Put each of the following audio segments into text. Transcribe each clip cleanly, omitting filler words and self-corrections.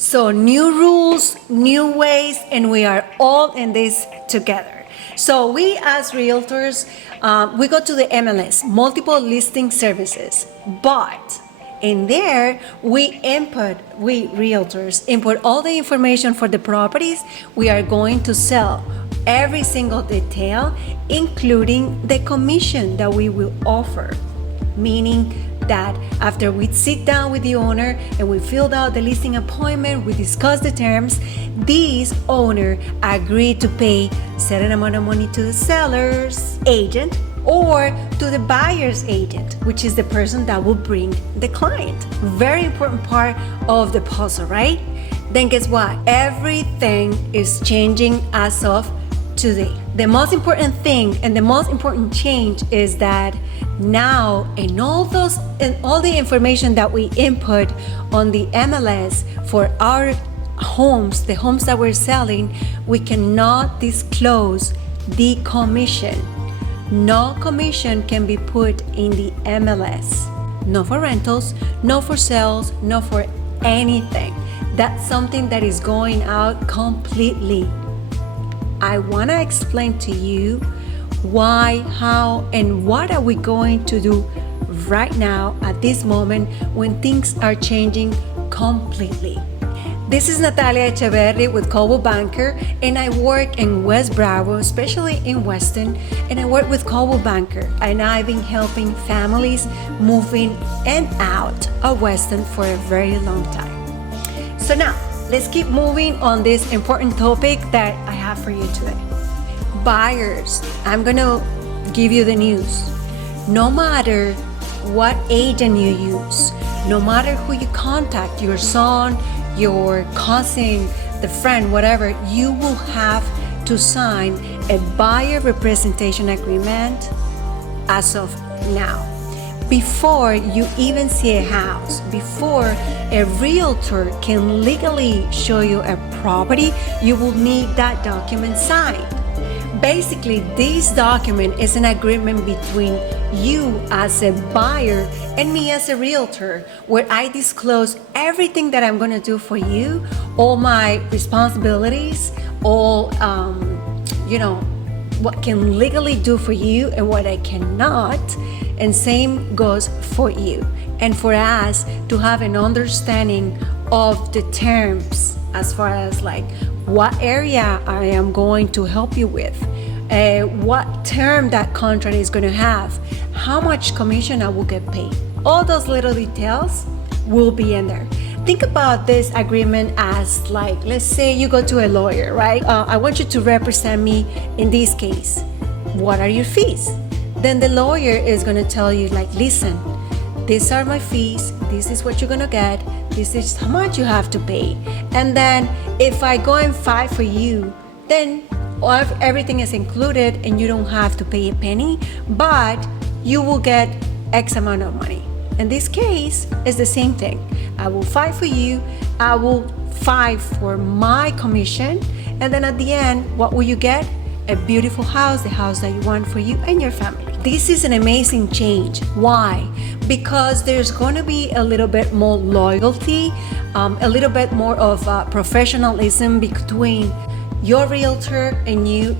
So new rules, new ways, and we are all in this together. So we as realtors, we go to the MLS, multiple listing services, but in there we realtors input all the information for the properties we are going to sell, every single detail, including the commission that we will offer. Meaning that after we sit down with the owner and we filled out the listing appointment, we discuss the terms, this owner agreed to pay certain amount of money to the seller's agent or to the buyer's agent, which is the person that will bring the client. Very important part of the puzzle, right? Then guess what? Everything is changing as of today. The most important thing and the most important change is that now in all the information that we input on the MLS for our homes, the homes that we're selling, we cannot disclose the commission. No commission can be put in the MLS. No for rentals, no for sales, no for anything. That's something that is going out completely. I want to explain to you why, how, and what are we going to do right now at this moment when things are changing completely. This is Natalia Echeverri with Coldwell Banker, and I work in West Bravo, especially in Weston, and I work with Coldwell Banker, and I've been helping families moving and out of Weston for a very long time. So now, let's keep moving on this important topic that I have for you today. Buyers, I'm gonna give you the news. No matter what agent you use, no matter who you contact, your son, your cousin, the friend, whatever, you will have to sign a buyer representation agreement as of now. Before you even see a house, before a realtor can legally show you a property, you will need that document signed. Basically, this document is an agreement between you as a buyer and me as a realtor, where I disclose everything that I'm going to do for you, all my responsibilities, all, what can legally do for you and what I cannot. And same goes for you. And for us to have an understanding of the terms as far as like what area I am going to help you with, what term that contract is going to have, how much commission I will get paid. All those little details will be in there. Think about this agreement as like, let's say you go to a lawyer, right? I want you to represent me in this case. What are your fees? Then the lawyer is going to tell you like, listen, these are my fees, this is what you're going to get, this is how much you have to pay. And then if I go and fight for you, then everything is included and you don't have to pay a penny, but you will get X amount of money. In this case, it's the same thing. I will fight for you, I will fight for my commission, and then at the end, what will you get? A beautiful house, the house that you want for you and your family. This is an amazing change. Why? Because there's going to be a little bit more loyalty, a little bit more of professionalism between your realtor and you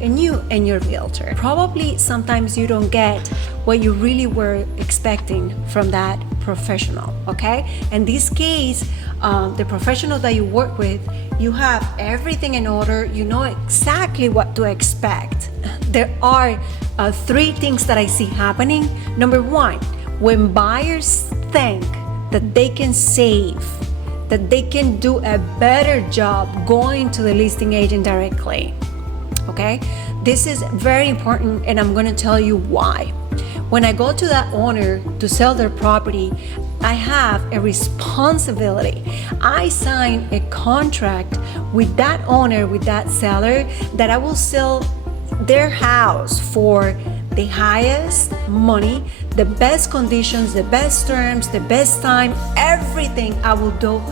and your realtor. Probably sometimes you don't get what you really were expecting from that professional, okay? In this case, the professional that you work with, you have everything in order, you know exactly what to expect. There are 3 things that I see happening. Number 1, when buyers think that they can save, that they can do a better job going to the listing agent directly, okay? This is very important, and I'm gonna tell you why. When I go to that owner to sell their property, I have a responsibility. I sign a contract with that owner, with that seller, that I will sell their house for the highest money, the best conditions, the best terms, the best time, everything I will do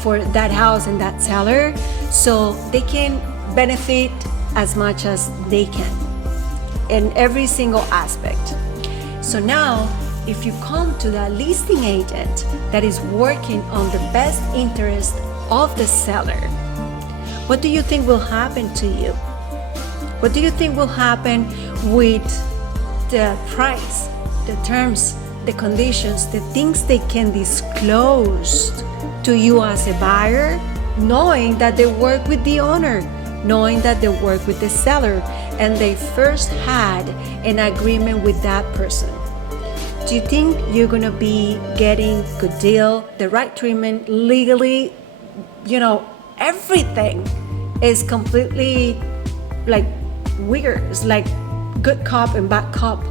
for that house and that seller so they can benefit as much as they can in every single aspect. So now, if you come to that listing agent that is working on the best interest of the seller, what do you think will happen to you? What do you think will happen with the price, the terms, the conditions, the things they can disclose to you as a buyer, knowing that they work with the owner, knowing that they work with the seller, and they first had an agreement with that person? Do you think you're gonna be getting good deal, the right treatment, legally, everything is completely like weird. It's like good cop and bad cop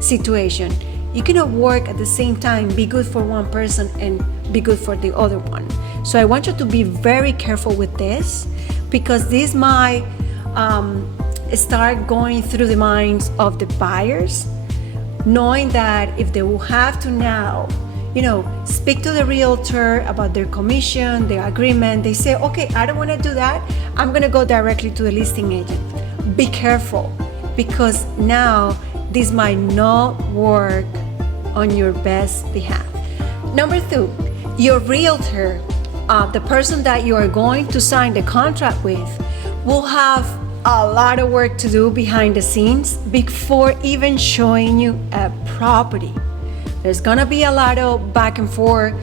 situation. You cannot work at the same time, be good for one person and be good for the other one. So I want you to be very careful with this, because this might start going through the minds of the buyers, knowing that if they will have to now, speak to the realtor about their commission, their agreement, they say, okay, I don't want to do that. I'm going to go directly to the listing agent. Be careful, because now this might not work on your best behalf. Number 2, your realtor, the person that you are going to sign the contract with, will have a lot of work to do behind the scenes before even showing you a property. There's gonna be a lot of back and forth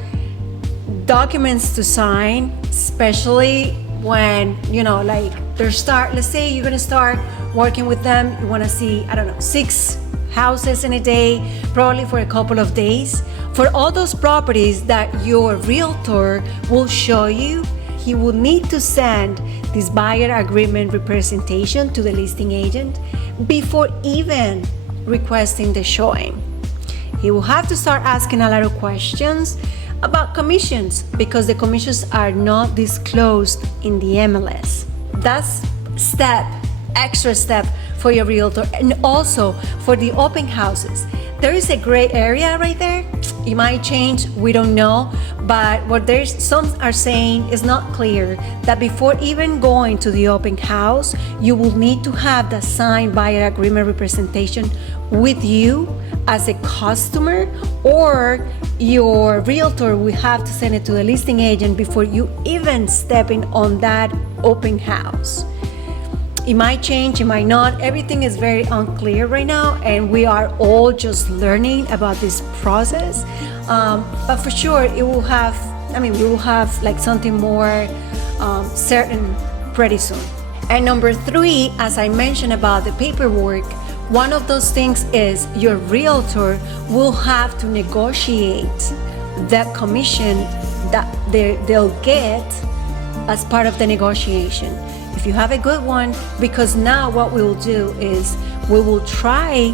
documents to sign, especially when, let's say you're gonna start working with them, you wanna see, 6 houses in a day, probably for a couple of days. For all those properties that your realtor will show you, he will need to send this buyer agreement representation to the listing agent before even requesting the showing. He will have to start asking a lot of questions about commissions, because the commissions are not disclosed in the MLS. That's extra step for your realtor. And also for the open houses, there is a gray area right there. It might change, we don't know, but what some are saying is not clear, that before even going to the open house, you will need to have the signed buyer agreement representation with you as a customer, or your realtor will have to send it to the listing agent before you even step in on that open house. It might change, it might not. Everything is very unclear right now, and we are all just learning about this process. But for sure, we will have like something more certain pretty soon. And number 3, as I mentioned about the paperwork, one of those things is your realtor will have to negotiate that commission that they'll get as part of the negotiation. If you have a good one, because now what we will do is we will try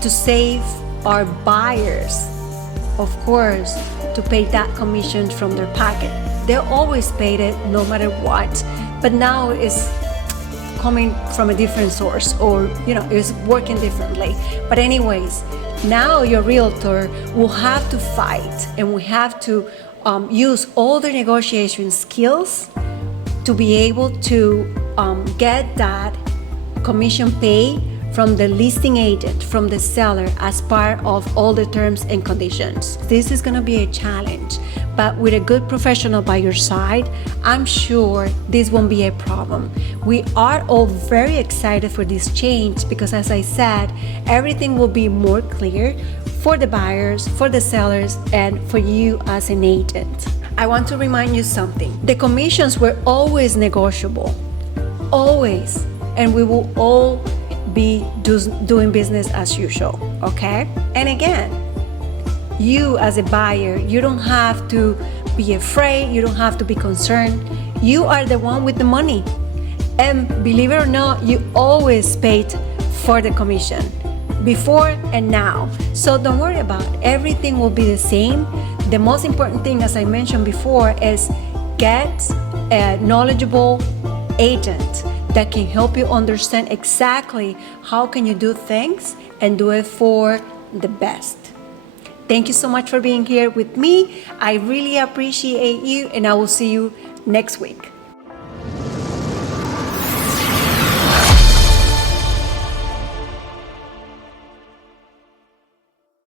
to save our buyers, of course, to pay that commission from their pocket. They'll always pay it no matter what, but now it's coming from a different source, or it's working differently. But anyways, now your realtor will have to fight, and we have to use all their negotiation skills to be able to get that commission pay from the listing agent, from the seller, as part of all the terms and conditions. This is gonna be a challenge, but with a good professional by your side, I'm sure this won't be a problem. We are all very excited for this change, because as I said, everything will be more clear for the buyers, for the sellers, and for you as an agent. I want to remind you something. The commissions were always negotiable, always, and we will all be doing business as usual, okay? And again, you as a buyer, you don't have to be afraid, you don't have to be concerned. You are the one with the money. And believe it or not, you always paid for the commission, before and now. So don't worry about it. Everything will be the same. The most important thing, as I mentioned before, is get a knowledgeable agent that can help you understand exactly how can you do things and do it for the best. Thank you so much for being here with me. I really appreciate you, and I will see you next week.